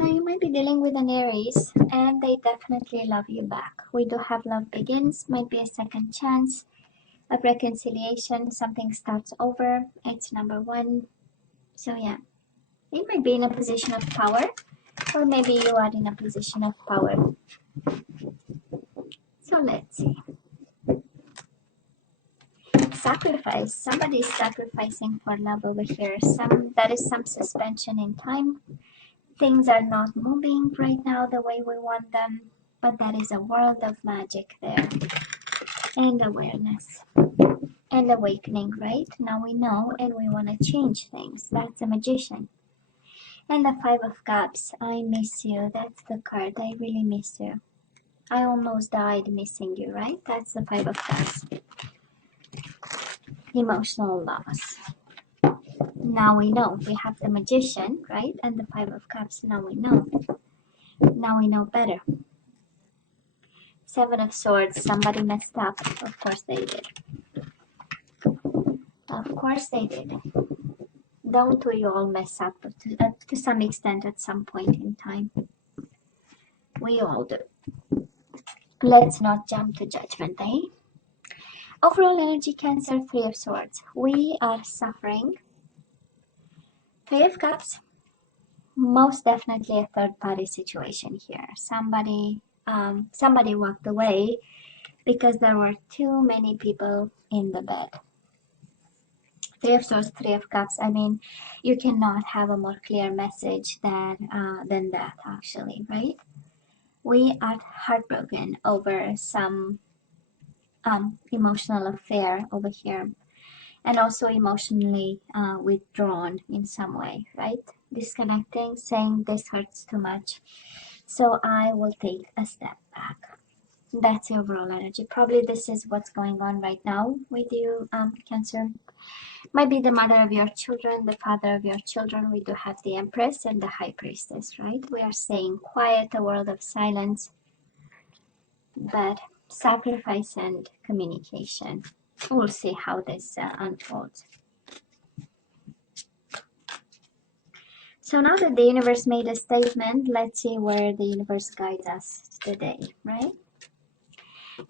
So you might be dealing with an Aries, and they definitely love you back. We do have love begins, might be a second chance, a reconciliation, something starts over. It's number one. So yeah, you might be in a position of power, or maybe you are in a position of power. So let's see. Sacrifice. Somebody is sacrificing for love over here. There is some suspension in time. Things are not moving right now the way we want them, but there is a world of magic there, and awareness and awakening. Right now we know, and we want to change things. That's a magician. And the Five of Cups. I miss you. That's the card. I really miss you. I almost died missing you, right? That's the Five of Cups. Emotional loss. Now we know. We have the Magician, right? And the Five of Cups. Now we know. Now we know better. Seven of Swords. Somebody messed up. Of course they did. Of course they did. Don't we all mess up to some extent at some point in time? We all do. Let's not jump to judgment, eh? Overall energy, Cancer, Three of Swords. We are suffering. Three of Cups. Most definitely a third-party situation here. Somebody walked away because there were too many people in the bed. Three of Swords, Three of Cups. I mean, you cannot have a more clear message than that, actually, right? We are heartbroken over some emotional affair over here, and also emotionally withdrawn in some way, right? Disconnecting, saying this hurts too much, so I will take a step back. That's the overall energy. Probably this is what's going on right now with you, Cancer. Might be the mother of your children, the father of your children. We do have the Empress and the High Priestess, right? We are saying quiet, a world of silence, but sacrifice and communication. We'll see how this unfolds. So now that the universe made a statement, let's see where the universe guides us today, right?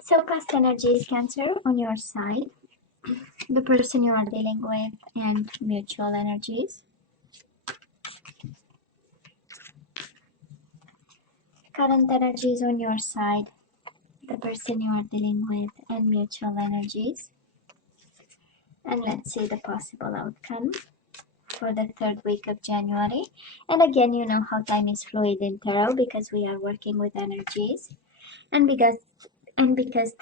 So past energies, Cancer, on your side, the person you are dealing with, and mutual energies. Current energies on your side, the person you are dealing with, and mutual energies. And let's see the possible outcome for the third week of January. And again, you know how time is fluid in tarot because we are working with energies, and because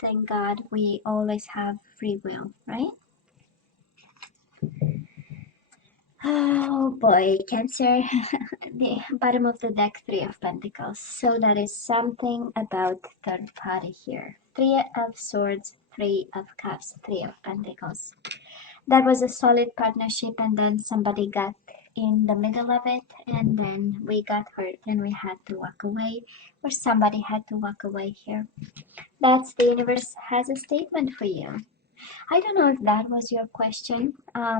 thank God we always have free will, right? Oh boy, Cancer. The bottom of the deck, Three of Pentacles. So that is something about third party here. Three of Swords, Three of Cups, Three of Pentacles. That was a solid partnership, and then somebody got in the middle of it, and then we got hurt and we had to walk away, or somebody had to walk away here. That's the universe has a statement for you. I don't know if that was your question,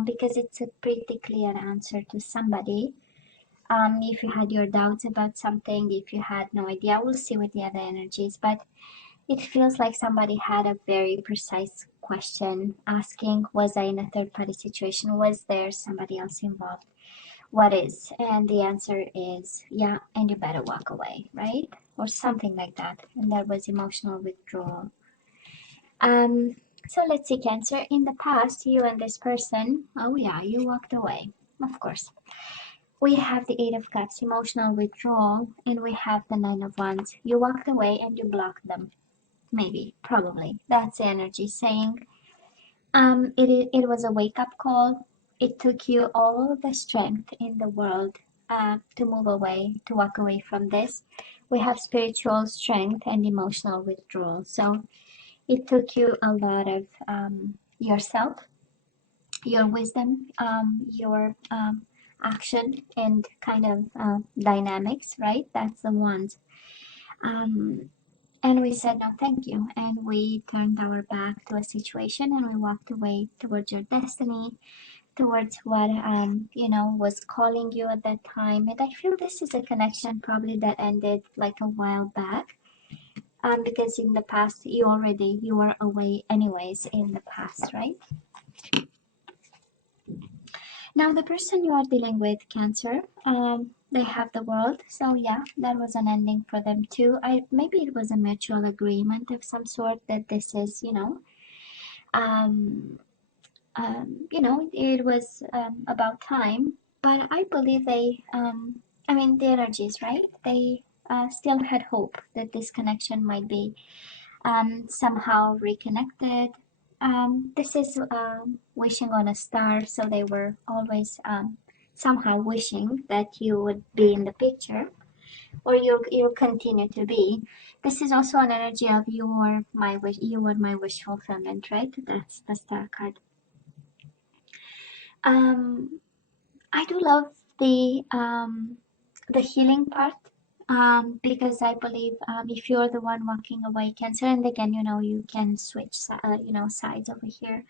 because it's a pretty clear answer to somebody. If you had your doubts about something, if you had no idea, we'll see with the other energies, but it feels like somebody had a very precise question asking, was I in a third party situation? Was there somebody else involved? What is? And the answer is, yeah, and you better walk away, right? Or something like that. And that was emotional withdrawal. So let's see, Cancer. In the past, you and this person, oh yeah, you walked away, of course. We have the Eight of Cups, emotional withdrawal, and we have the Nine of Wands. You walked away and you blocked them. Maybe, probably. That's the energy saying it was a wake-up call. It took you all the strength in the world to move away, to walk away from this. We have spiritual strength and emotional withdrawal. So it took you a lot of yourself, your wisdom, your action, and kind of dynamics, right? That's the ones. And we said no thank you, and we turned our back to a situation and we walked away towards your destiny, towards what was calling you at that time. And I feel this is a connection probably that ended like a while back. Because in the past you were away anyways in the past, right? Now the person you are dealing with, Cancer, they have the World, so yeah, that was an ending for them too. Maybe it was a mutual agreement of some sort that this is, um, it was about time. But I believe the energies, right? They still had hope that this connection might be somehow reconnected. This is wishing on a star, so they were always somehow wishing that you would be in the picture, or you'll continue to be. This is also an energy of you were my wish fulfillment, right? That's the star card. I do love the healing part, because I believe if you're the one walking away, Cancer, and again, you can switch sides over here.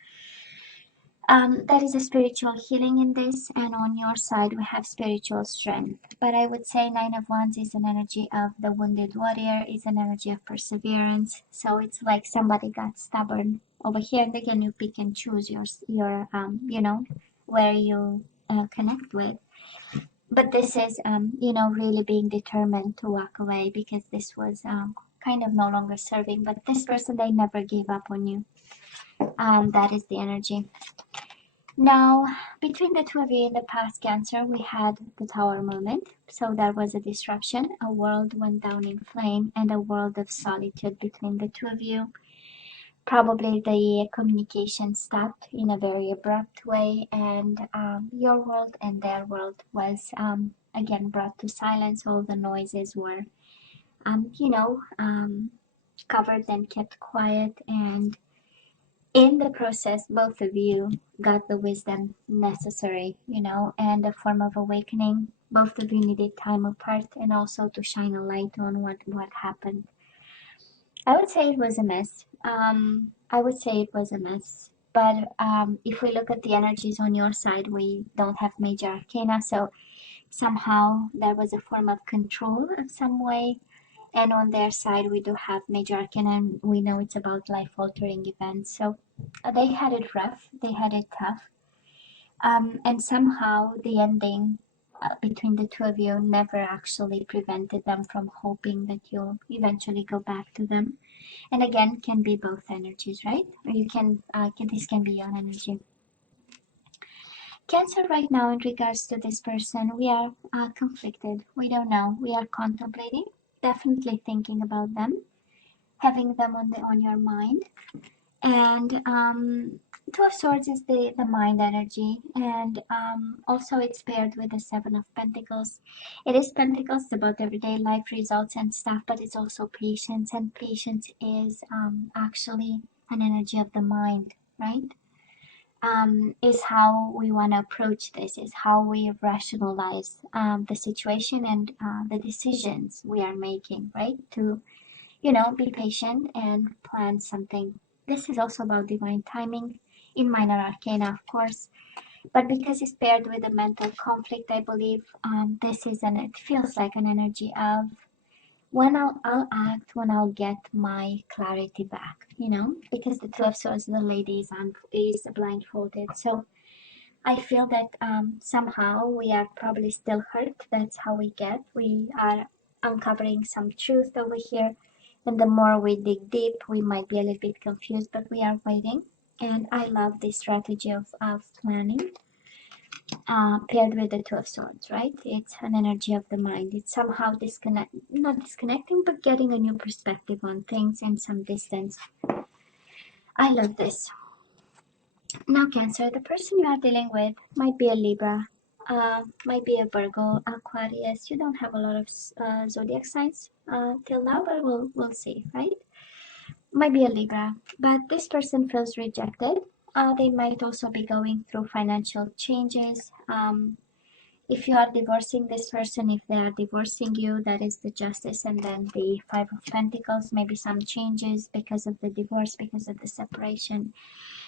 There is a spiritual healing in this, and on your side we have spiritual strength. But I would say Nine of Wands is an energy of the wounded warrior, is an energy of perseverance. So it's like somebody got stubborn over here, and again you pick and choose your where you connect with. But this is really being determined to walk away, because this was kind of no longer serving. But this person, they never gave up on you. That is the energy. Now, between the two of you in the past, Cancer, we had the Tower moment. So there was a disruption, a world went down in flame, and a world of solitude between the two of you. Probably the communication stopped in a very abrupt way, and your world and their world was again brought to silence. All the noises were, covered and kept quiet, and in the process, both of you got the wisdom necessary, and a form of awakening. Both of you needed time apart, and also to shine a light on what happened. I would say it was a mess. But if we look at the energies on your side, we don't have major arcana, so somehow there was a form of control of some way. And on their side, we do have major arcana, and we know it's about life-altering events. So they had it rough, they had it tough. And somehow the ending between the two of you never actually prevented them from hoping that you'll eventually go back to them. And again, can be both energies, right? Or you this can be your energy. Cancer, right now, in regards to this person, we are conflicted. We don't know. We are contemplating, definitely thinking about them, having them on your mind. And Two of Swords is the mind energy, and also it's paired with the Seven of Pentacles. It is Pentacles about everyday life results and stuff, but it's also patience, and patience is actually an energy of the mind, right? Is how we want to approach this, is how we rationalize the situation and the decisions we are making, right? To be patient and plan something. This is also about divine timing in minor arcana, of course, but because it's paired with a mental conflict, I believe it feels like an energy of when I'll act when I'll get my clarity back, because the Two of Swords, the lady is blindfolded. So I feel that somehow we are probably still hurt. That's how we are uncovering some truth over here. And the more we dig deep, we might be a little bit confused, but we are waiting. And I love this strategy of planning, paired with the Two of Swords, right? It's an energy of the mind. It's somehow not disconnecting, but getting a new perspective on things and some distance. I love this. Now, Cancer, the person you are dealing with might be a Libra, might be a Virgo, Aquarius. You don't have a lot of zodiac signs till now, but we'll see, right? Might be a Libra, but this person feels rejected. They might also be going through financial changes. If you are divorcing this person, if they are divorcing you, that is the Justice, and then the Five of Pentacles. Maybe some changes because of the divorce, because of the separation.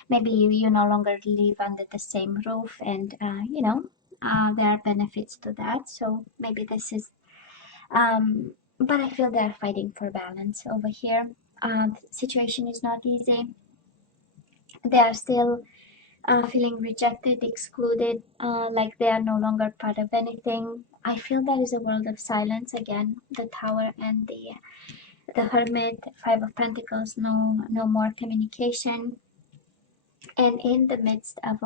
Maybe you no longer live under the same roof, and there are benefits to that. So maybe this is, but I feel they're fighting for balance over here. The situation is not easy. They are still feeling rejected, excluded, like they are no longer part of anything. I feel there is a world of silence again. The Tower and the Hermit, Five of Pentacles. No more communication. And in the midst of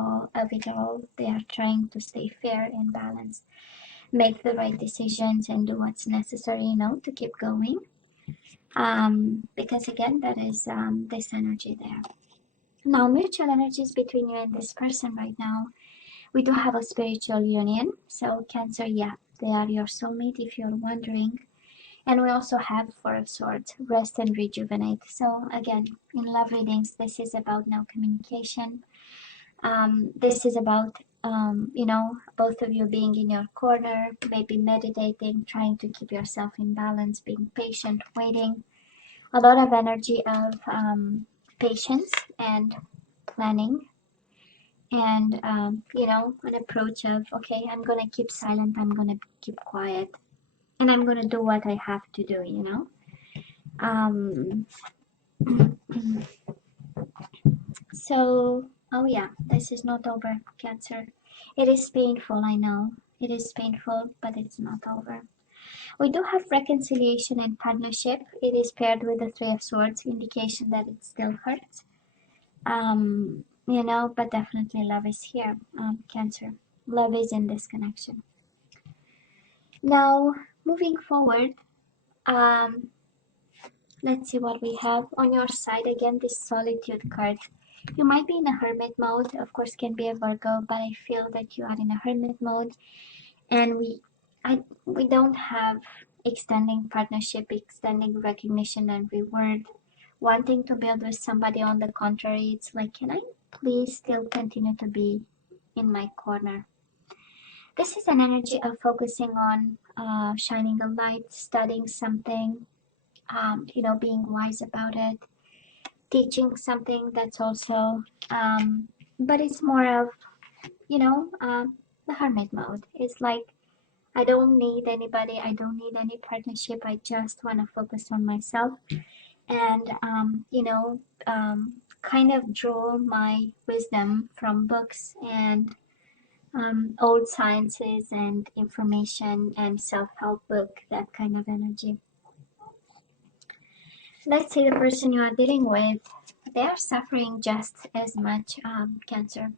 it all, they are trying to stay fair and balanced, make the right decisions, and do what's necessary, to keep going. Because again, that is this energy there. Now, mutual energies between you and this person right now. We do have a spiritual union. So Cancer, yeah, they are your soulmate if you're wondering. And we also have Four of Swords, rest and rejuvenate. So again, in love readings, this is about now communication. This is about, both of you being in your corner, maybe meditating, trying to keep yourself in balance, being patient, waiting. A lot of energy of patience and planning, and an approach of, okay, I'm gonna keep silent, I'm gonna keep quiet, and I'm gonna do what I have to do. um so, oh yeah, this is not over, Cancer. It is painful, I know it is painful, but it's not over. We do have reconciliation and partnership. It is paired with the Three of Swords, indication that it still hurts. But definitely love is here, Cancer. Love is in this connection. Now, moving forward, um, let's see what we have on your side. Again, this Solitude card. You might be in a hermit mode, of course, can be a Virgo, but I feel that you are in a hermit mode, and we don't have extending partnership, extending recognition and reward, wanting to build with somebody. On the contrary, it's like, can I please still continue to be in my corner? This is an energy of focusing on shining a light, studying something, being wise about it, teaching something. That's also, but it's more of, the hermit mode. It's like, I don't need anybody, I don't need any partnership, I just want to focus on myself, and, kind of draw my wisdom from books and old sciences and information and self-help book, that kind of energy. Let's say the person you are dealing with, they are suffering just as much, Cancer.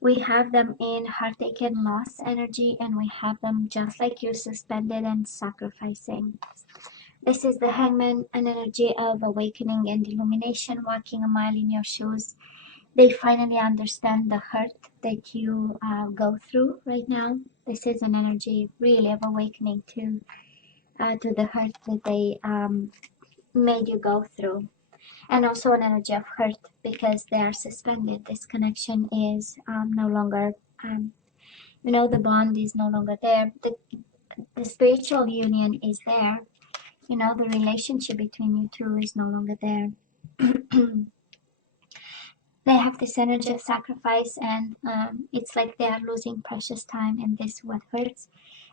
We have them in heartache and loss energy, and we have them just like you, suspended and sacrificing. This is the Hangman, an energy of awakening and illumination, walking a mile in your shoes. They finally understand the hurt that you go through right now. This is an energy really of awakening to the hurt that they made you go through. And also an energy of hurt because they are suspended. This connection is no longer, the bond is no longer there. The spiritual union is there. The relationship between you two is no longer there. They have this energy of sacrifice, and it's like they are losing precious time, and this is what hurts.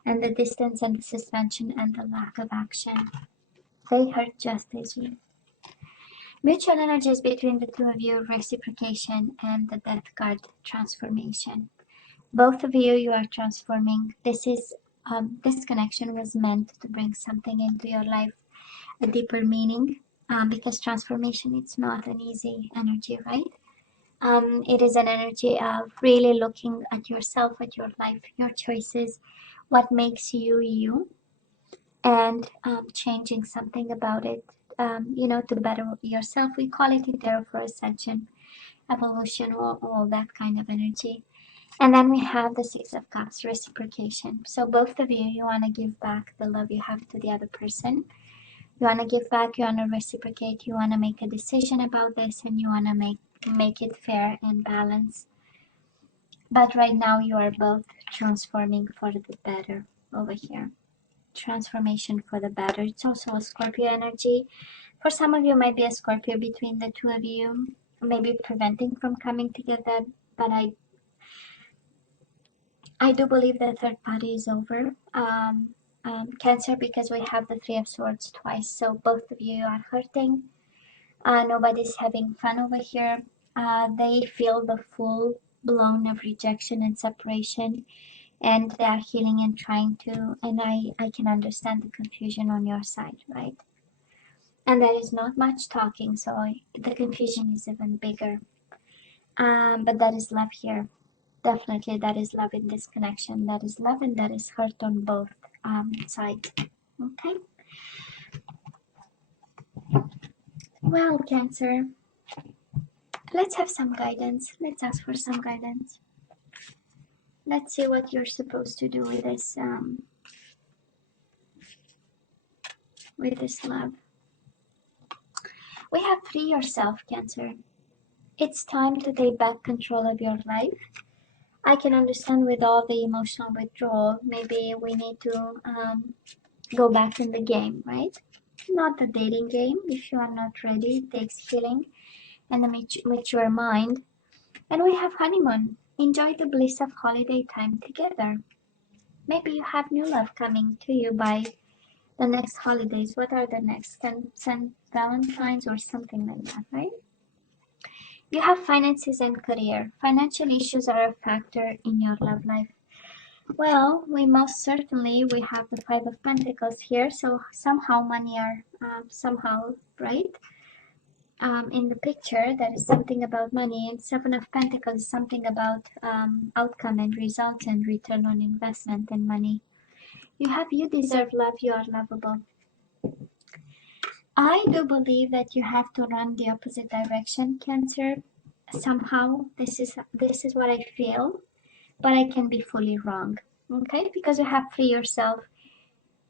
And the distance and the suspension and the lack of action, they hurt just as you. Mutual energies between the two of you, reciprocation, and the Death card, transformation. Both of you, you are transforming. This connection was meant to bring something into your life, a deeper meaning, because transformation, it's not an easy energy, right? It is an energy of really looking at yourself, at your life, your choices, what makes you you, and changing something about it, to better yourself. We call it Tarot for Ascension, evolution, all that kind of energy. And then we have the Six of Cups, reciprocation. So both of you, you want to give back the love you have to the other person. You want to give back, you want to reciprocate, you want to make a decision about this, and you want to make it fair and balanced. But right now you are both transforming for the better over here. Transformation for the better. It's also a Scorpio energy. For some of you, might be a Scorpio between the two of you, maybe preventing from coming together. But I do believe the third party is over. Cancer, because we have the Three of Swords twice, so both of you are hurting. Nobody's having fun over here. They feel the full blown of rejection and separation, and they are healing and trying to, and I can understand the confusion on your side, right? And there is not much talking, so the confusion is even bigger. But that is love here. Definitely, that is love in this connection. That is love, and that is hurt on both sides. Okay. Well, Cancer, let's have some guidance. Let's ask for some guidance. Let's see what you're supposed to do with this love. We have free yourself, Cancer. It's time to take back control of your life. I can understand with all the emotional withdrawal, maybe we need to go back in the game, right? Not the dating game. If you are not ready, it takes healing and a mature mind. And we have honeymoon. Enjoy the bliss of holiday time together. Maybe you have new love coming to you by the next holidays. What are the next? St. Valentine's or something like that, right? You have finances and career. Financial issues are a factor in your love life. Well, we have the Five of Pentacles here, so somehow money are somehow, right? In the picture, there is something about money, and Seven of Pentacles is something about outcome and results and return on investment and money. You deserve love, you are lovable. I do believe that you have to run the opposite direction, Cancer. Somehow, this is what I feel, but I can be fully wrong. Okay, because you have free yourself.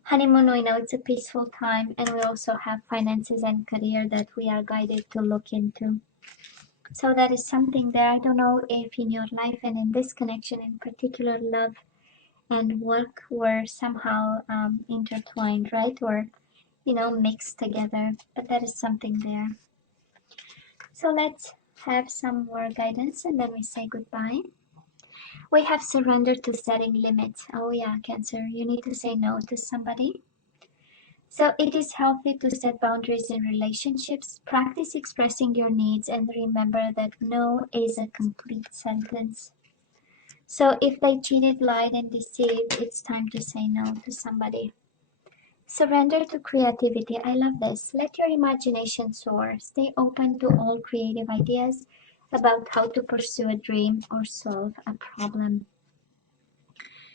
Honeymoon, we know it's a peaceful time, and we also have finances and career that we are guided to look into. So that is something there. I don't know if in your life and in this connection in particular, love and work were somehow intertwined, right? Or, mixed together, but that is something there. So let's have some more guidance and then we say goodbye. We have surrender to setting limits. Oh yeah, Cancer, you need to say no to somebody. So it is healthy to set boundaries in relationships. Practice expressing your needs and remember that no is a complete sentence. So if they cheated, lied, and deceived, it's time to say no to somebody. Surrender to creativity. I love this. Let your imagination soar. Stay open to all creative ideas about how to pursue a dream or solve a problem.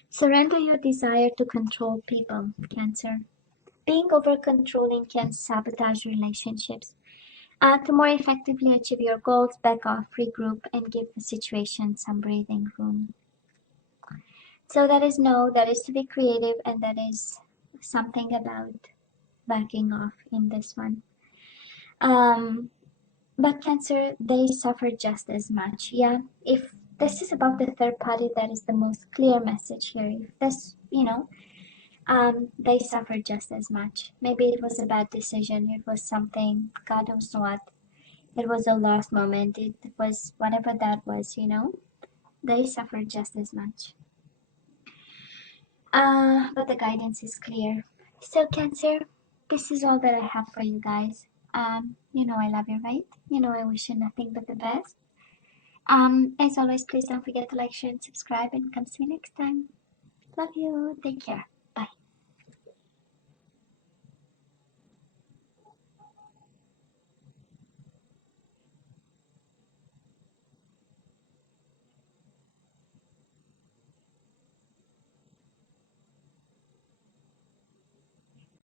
Surrender your desire to control people, Cancer. Being over-controlling can sabotage relationships. To more effectively achieve your goals, back off, regroup, and give the situation some breathing room. So that is no, that is to be creative, and that is something about backing off in this one. But Cancer, they suffer just as much. Yeah, if this is about the third party, that is the most clear message here. If this, they suffer just as much. Maybe it was a bad decision. It was something, God knows what. It was a lost moment. It was whatever that was, They suffer just as much. But the guidance is clear. So Cancer, this is all that I have for you guys. I love you, right? I wish you nothing but the best. As always, please don't forget to like, share, and subscribe, and come see you next time. Love you. Take care.